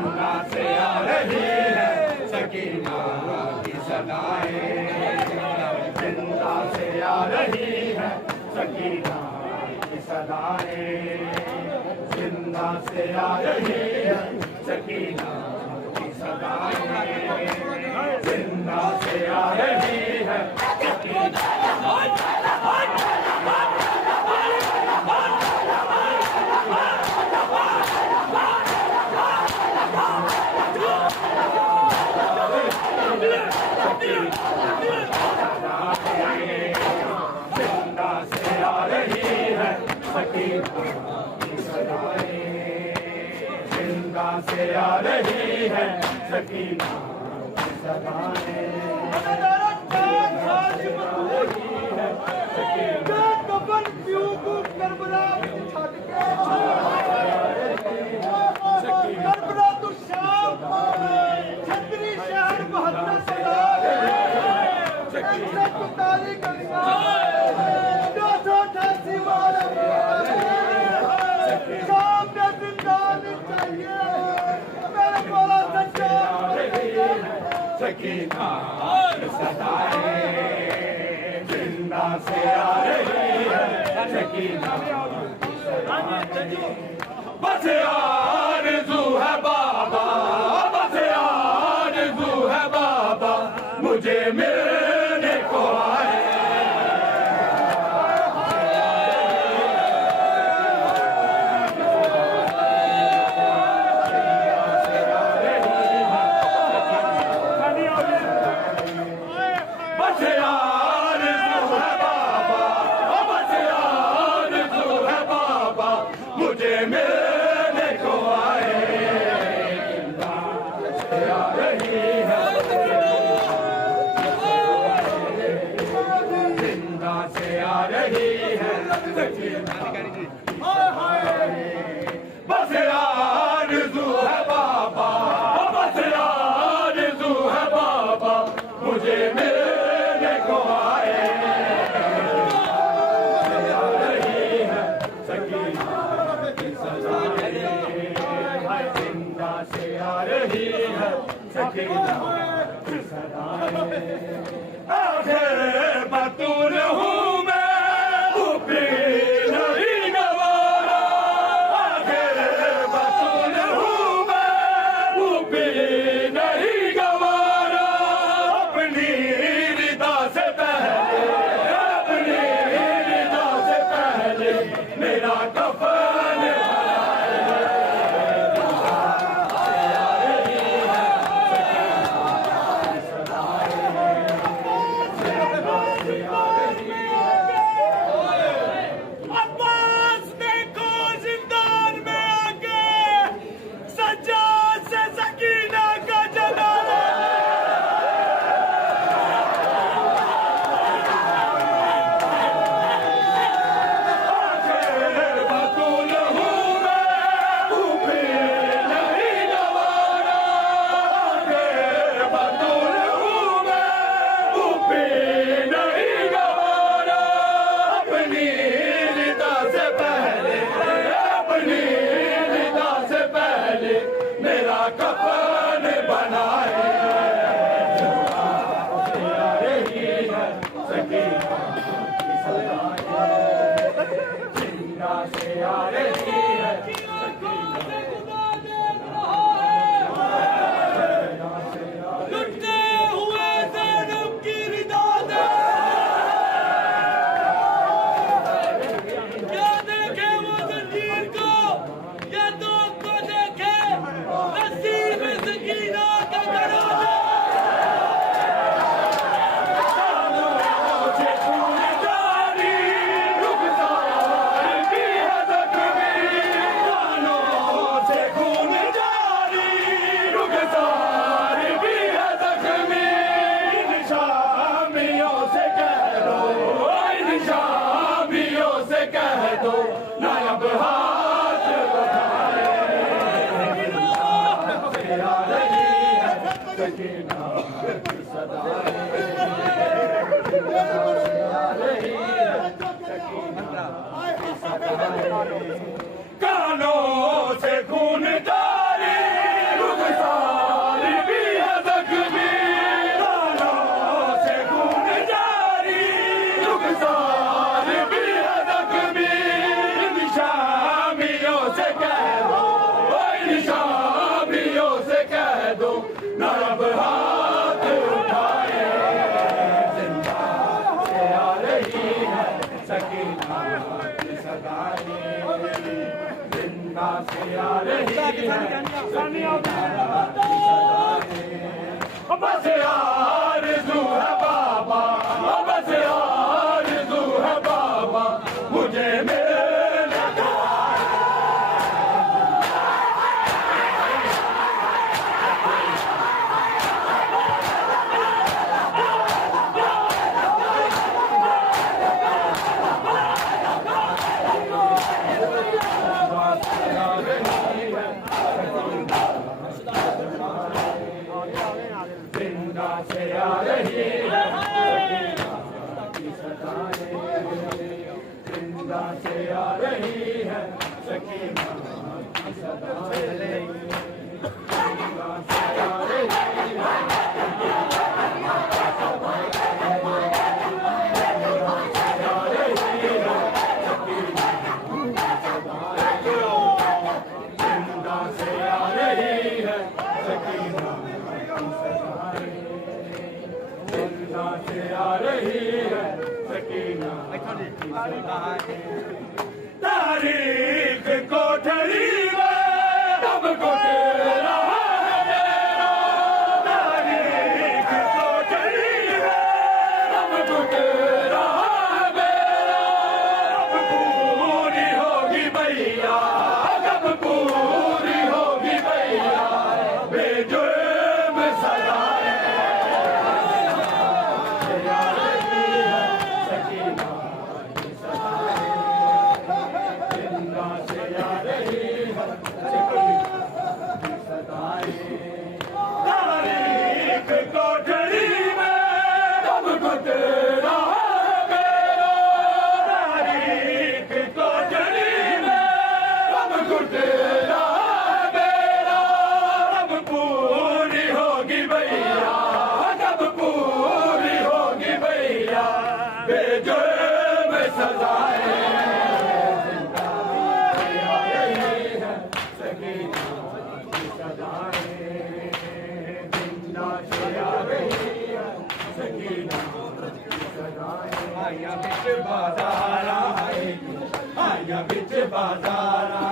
जिंदा से आ रही है सकीना की सदाएं, जिंदा से आ रही है सकीना की सदाएं, जिंदा से आ रही है सकीना की सदाएं, जिंदा से आ रही है सकीना। जिंदा से आ रही है सकीना की सदाएं, जिंदा से आ रही है सकीना की सदाएं, करबला तो शाम छतरी शहर बहत्तर ताली गलियां 288 वाला सामने जिंदान चाहिए मेरे बोला सच्चा सकीना सदाएं, जिंदा से आ रही है सकीना बस आरज़ू है बाबा, बस आरज़ू है बाबा मुझे मिलने को आए, बस आरज़ू है बाबा, बस आरज़ू है बाबा मुझे मिलने को आए, जिंदा से आ रही है, जिंदा से आ रही है बस आरज़ू है बाबा, बस आरज़ू है बाबा मुझे मिलने को आए, आ रही है सकीना की सदाएं, जिंदा से आ रही है सकीना की सदाएं, आखिर बतूल हूँ मैं ऊपरी नहीं गवारा, आखिर बतूल हूँ मैं ऊपरी नहीं गवारा, अपनी रिदा से पहले, अपनी रिदा से पहले मेरा कफन अब्बास देखो जिंदान में आके सज्जाद से सकीना का जनाजा बतूल हूँ मैं ऊपरी नहीं गवारा, बतूल हूँ मैं ऊपरी नहीं गवारा, अपनी रिदा से पहले, अपनी रिदा से पहले मेरा कफन बनाए, आ रही है सकीना की सदाएं, जिंदा से आ रही है लुटते हुए ज़ैनब की रिदा दे क्या देखे वो जंजीर को या दोस्त को देखे नसीब सकीना का दरवाजा मुझे खून जारी रुखसार की है ज़ख्मी, जानों से खून जारी रुखसार की है ज़ख्मी, इन शामियों से कह दो, इन शामियों से कह दो नायब हाथ उठाए, से आ रही है सकीना की सदाएं, कानों से खून जारी रुक सकीना की सदाएं जिंदा से आ रही है सकीना की सदाएं बस आरज़ू है बाबा बस आरज़ू है बाबा मुझे मिलने दो जिंदा से आ रही है सकीना की सदाएं जिंदा से आ रही है सकीना की सदाएं जिंदा से आ रही है जिंदा से आ रही है सकीना जिंदा से आ रही है सकीना तारीख कोठरी में तब को तेरा है मेरा तारीख कोठरी में तब को तेरा है मेरा अब पूरी होगी भैया कब पूरी होगी भैया बेजुर्म सदाएं तारीख कोठरी में तब को तेरा है मेरा तारीख कोठरी में तब को तेरा है मेरा अब पूरी होगी भैया तब पूरी होगी भैया बेजुर्म सजाएं आया बिच बाजारा